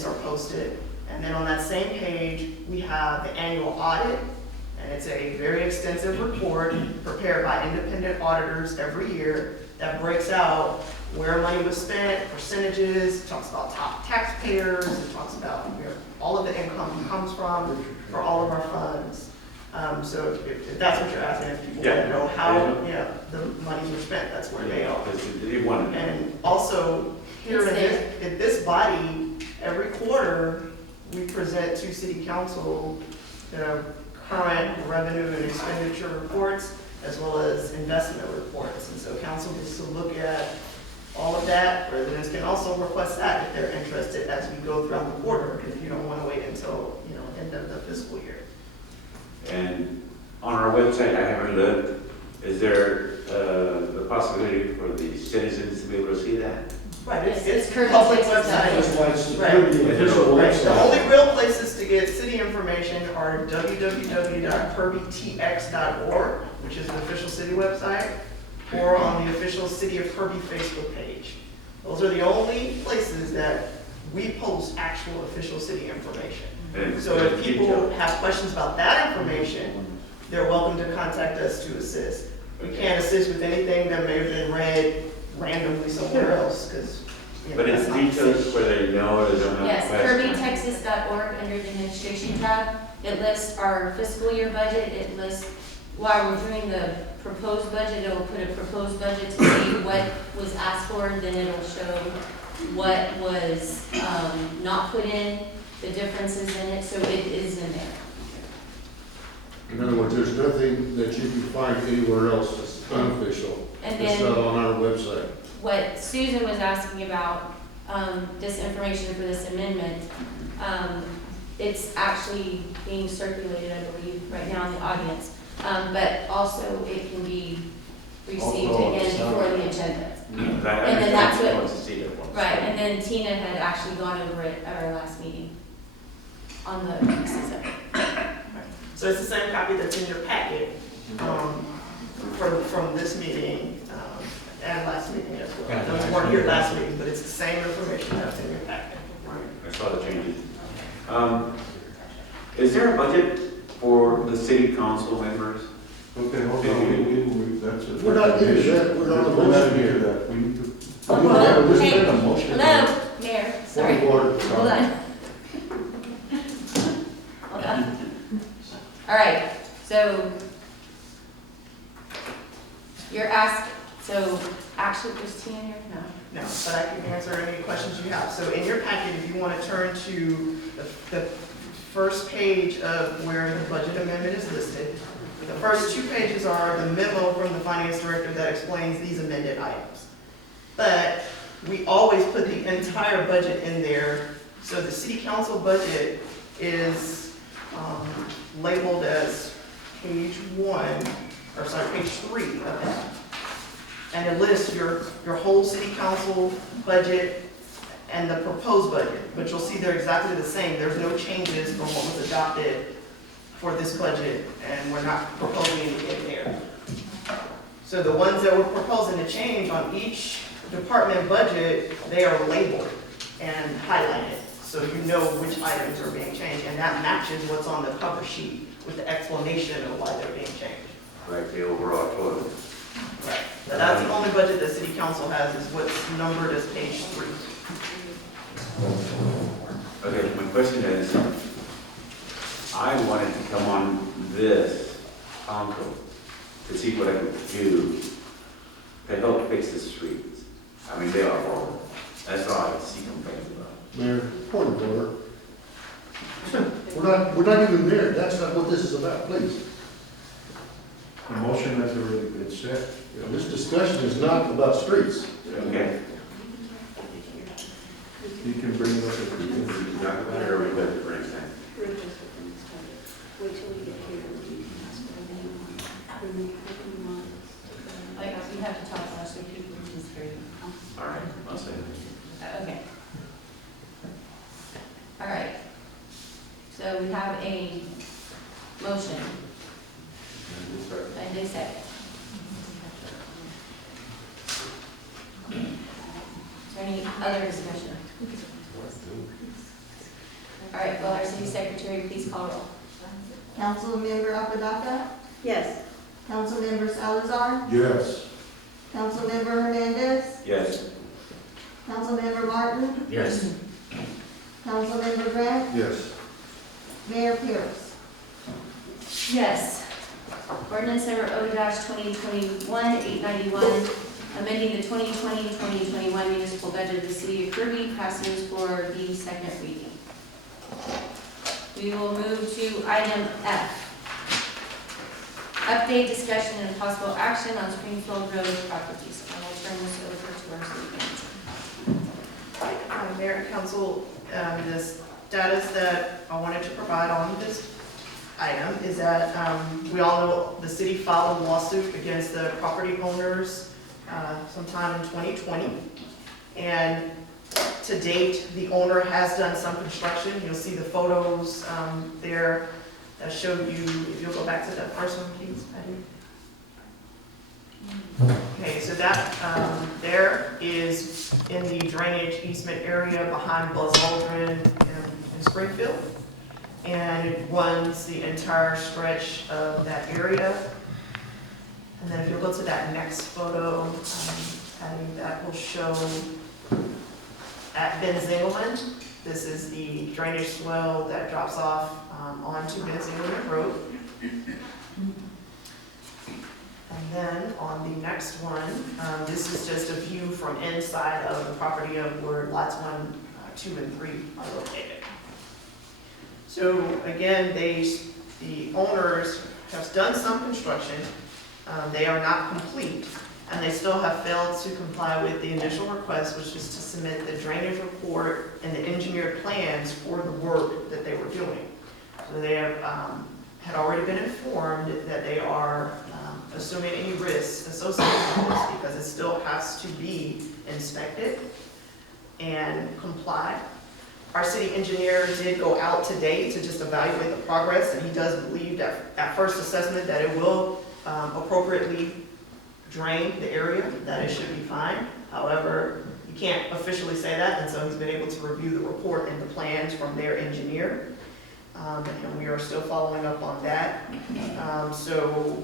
minutes are posted. And then on that same page, we have the annual audit, and it's a very extensive report prepared by independent auditors every year that breaks out where money was spent, percentages, talks about top taxpayers, it talks about where all of the income comes from for all of our funds. So if that's what you're asking, if people want to know how, the monies were spent, that's where they are. And also, here in this body, every quarter, we present to City Council the current revenue and expenditure reports, as well as investment reports. And so council gets to look at all of that. Residents can also request that if they're interested as we go throughout the quarter, if you don't want to wait until, end of the fiscal year. And on our website, I haven't looked, is there the possibility for the citizens to be able to see that? Right, Yes, it's Kirby public takes us website. That's why it's the Right. Kirby official Right, the website. only real places to get city information are www.kirbytx.org, which is an official city website, or on the official City of Kirby Facebook page. Those are the only places that we post actual official city information. And So if people have questions about that information, they're welcome to contact us to assist. We can't assist with anything that may have been read randomly somewhere else, because. But it's details where they know or they don't have Yes, questions. KirbyTexas.org under the administration tab, it lists our fiscal year budget, it lists, while we're doing the proposed budget, it will put a proposed budget to see what was asked for, and then it'll show what was not put in, the differences in it, so it is in there. In other words, there's nothing that you can find anywhere else that's unofficial. And It's then on our website. what Susan was asking about, this information for this amendment, it's actually being circulated, I believe, right now in the audience. But also it can be received again for the agenda. And then that's what- wants to see it. Right, and then Tina had actually gone over it at our last meeting on the pieces of it. So it's the same copy that's in your packet, from this meeting, and last meeting as well. Those weren't here last meeting, but it's the same information that's in your packet. I saw the changes. Is there a budget for the city council members? Okay, hold on, that's it. We're not into that, we're on the We're not motion into here. that, we need to. Hello? There's Hey. been a motion. Hello, Mayor, sorry. Point of order. Hold on. Hold on. All right, so you're asked, so actually, was Tina here? No. No, but I can answer any questions you have. So in your packet, if you want to turn to the first page of where the budget amendment is listed, the first two pages are the memo from the finance director that explains these amended items. But we always put the entire budget in there. So the city council budget is labeled as page 3 of that. And it lists your whole city council budget and the proposed budget, but you'll see they're exactly the same. There's no changes from what was adopted for this budget, and we're not proposing anything there. So the ones that we're proposing to change on each department budget, they are labeled and highlighted, so you know which items are being changed, and that matches what's on the cover sheet with the explanation of why they're being changed. Like the overall total? Right. But that's the only budget that city council has, is what's numbered as page 3. Okay, my question is, I wanted to come on this council to see what I could do to help fix the streets. I mean, they are horrible. That's all I see complaints about. Mayor, point of order. We're not even there, that's not what this is about, please. The motion has already been set. This discussion is not about streets. Okay. You can bring it up at the We end. can talk about it or we got to bring it in. Wait till we get here. Like, we have to talk about so people can just hear you. All right, I'll say it. Okay. All right. So we have a motion and a second. Is there any other discussion? All right, will our city secretary please call roll? Councilmember Apodaca, Yes. Councilmember Salazar, Yes. Councilmember Hernandez, Yes. Councilmember Martin, Yes. Councilmember Grant, Yes. Mayor Pierce. Yes. Ordinance number O-2021-891, amending the 2020-2021 municipal budget of the city of Kirby, passes for the second reading. We will move to item F. Update, discussion, and possible action on Springfield Road properties. I will turn this over to our city manager. Mayor and council, the status that I wanted to provide on this item is that we all know the city filed a lawsuit against the property owners sometime in 2020. And to date, the owner has done some construction. You'll see the photos there that show you, if you'll go back to that first one, please, Patty. Okay, so that there is in the drainage easement area behind Buzz Aldrin in Springfield. And it runs the entire stretch of that area. And then if you go to that next photo, Patty, that will show at Ben Zingelman. This is the drainage swell that drops off onto Ben Zingelman Road. And then on the next one, this is just a view from inside of the property of where lots 1, 2, and 3 are located. So again, the owners have done some construction. They are not complete, and they still have failed to comply with the initial request, which is to submit the drainage report and the engineered plans for the work that they were doing. So they have had already been informed that they are assuming any risks associated with this because it still has to be inspected and comply. Our city engineer did go out today to just evaluate the progress, and he does believe that at first assessment that it will appropriately drain the area, that it should be fine. However, you can't officially say that, and so he's been able to review the report and the plans from their engineer. And we are still following up on that. So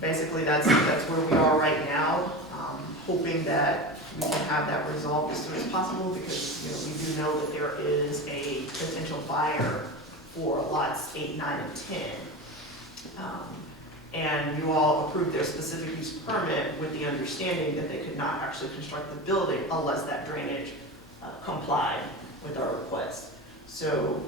basically that's where we are right now, hoping that we can have that resolved as soon as possible because we do know that there is a potential buyer for lots 8, 9, and 10. And you all approved their specific use permit with the understanding that they could not actually construct the building unless that drainage complied with our request. So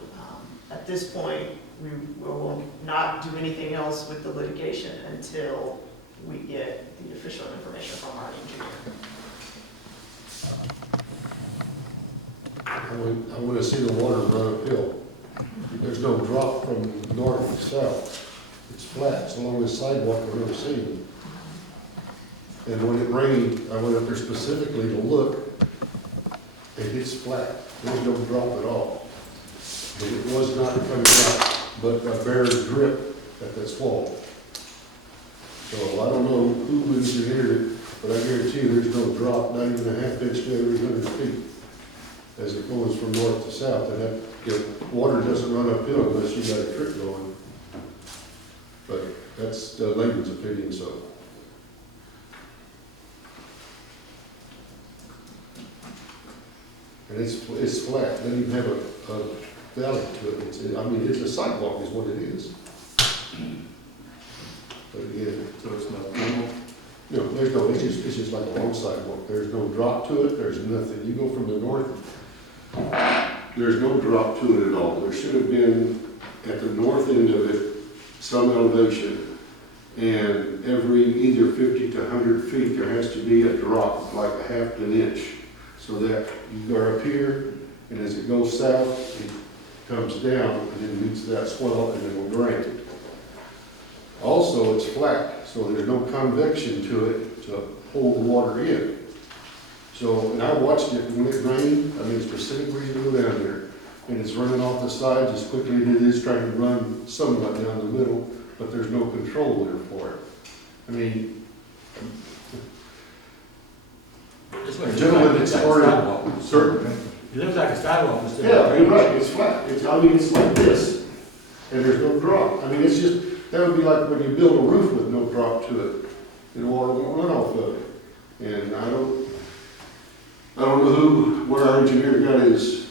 at this point, we will not do anything else with the litigation until we get the official information from our engineer. I want to see the water run uphill. There's no drop from north to south. It's flat, it's along the sidewalk we're never seeing. And when it rained, I went up there specifically to look, and it's flat. There's no drop at all. And it was not coming out, but a bare drip at this wall. So I don't know who engineered it, but I guarantee you there's no drop, not even a half inch to every 100 feet as it goes from north to south. And that, water doesn't run uphill unless you got a trick going. But that's the layman's opinion, so. And it's flat, it doesn't even have a valley to it. It's a sidewalk is what it is. But again, So it's not normal? no, there's no, it's just like a long sidewalk. There's no drop to it, there's nothing. You go from the north, there's no drop to it at all. There should have been, at the north end of it, some elevation. And every either 50 to 100 feet, there has to be a drop, like a half an inch. So that you go up here, and as it goes south, it comes down, and then meets that swell, and it will drain. Also, it's flat, so there's no convection to it to hold the water in. So, and I watched it when it rained, specific reason to go down there, and it's running off the sides as quickly as it is trying to run somewhat down the middle, but there's no control there for it. Gentlemen, it's already certain. It looks like a sidewalk instead of. Yeah, you're right, it's flat, it's, I mean, it's like this, and there's no drop. I mean, it's just, that would be like when you build a roof with no drop to it, and water won't run off of it. And I don't know where our engineer got his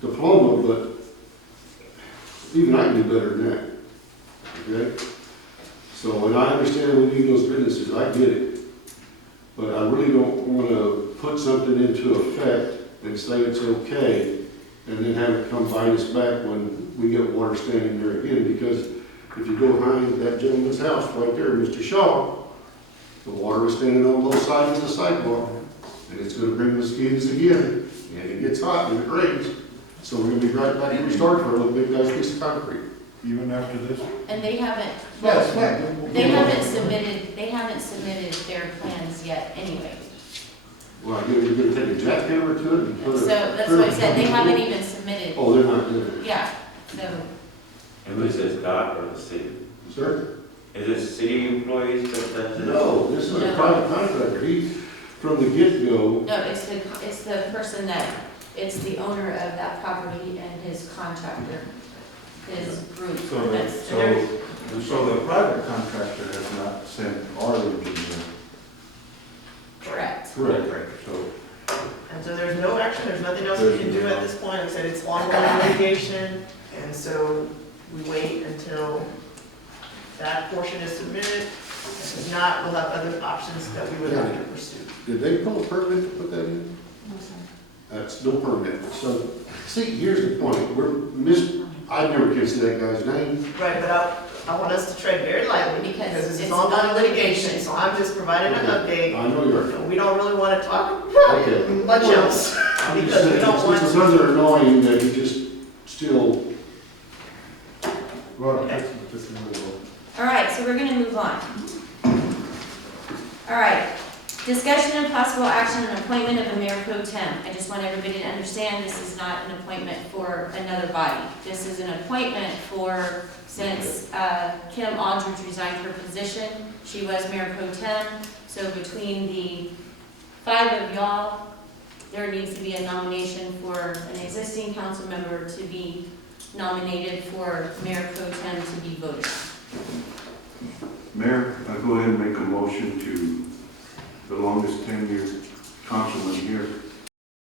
diploma, but even I can do better than that, okay? So, and I understand we need those businesses, I get it. But I really don't wanna put something into effect and say it's okay, and then have it come bite us back when we get water standing there again, because if you go behind that gentleman's house right there, Mr. Shaw, the water is standing on both sides of the sidewalk, and it's gonna bring mosquitoes again, and it gets hot and it rains. So we're gonna be right back where we started for a little big nice piece of concrete. Even after this? And they haven't, Yeah, it's flat. they haven't submitted their plans yet anyway. Well, you're gonna take a jackhammer to it and put a. So that's what I said, they haven't even submitted, Oh, they're not doing it. yeah, so, And was this Doc or the city? Sir? Is this city employees that does it? No, this is a No. private contractor. He, from the get-go, no, it's the person that, it's the owner of that property and his contractor, his group. So, That's- so the private contractor has not sent our engineer. Correct. correct. So, And so there's no action, there's nothing else we can do at this point, like I said, it's ongoing litigation, and so we wait until that portion is submitted. If not, we'll have other options that we would have to pursue. Did they pull a permit to put that in? No, sir. That's no permit. So, see, here's the point. I never can see that guy's name. Right, but I want us to tread very lightly, Because because this is it's ongoing on litigation, litigation. so I'm just providing an update. I know you're. We don't really want to talk about Okay. much else, I'm just because we saying, don't want it's to. rather annoying that he just still. Well, Okay. this is a little. All right, so we're gonna move on. All right, discussion and possible action on appointment of a mayor pro tem. I just want everybody to understand, this is not an appointment for another body. This is an appointment for, since Kim Aldridge resigned her position, she was mayor pro tem. So between the 5 of y'all, there needs to be a nomination for an existing council member to be nominated for mayor pro tem to be voted on. Mayor, I go ahead and make a motion to the longest tenured councilman here,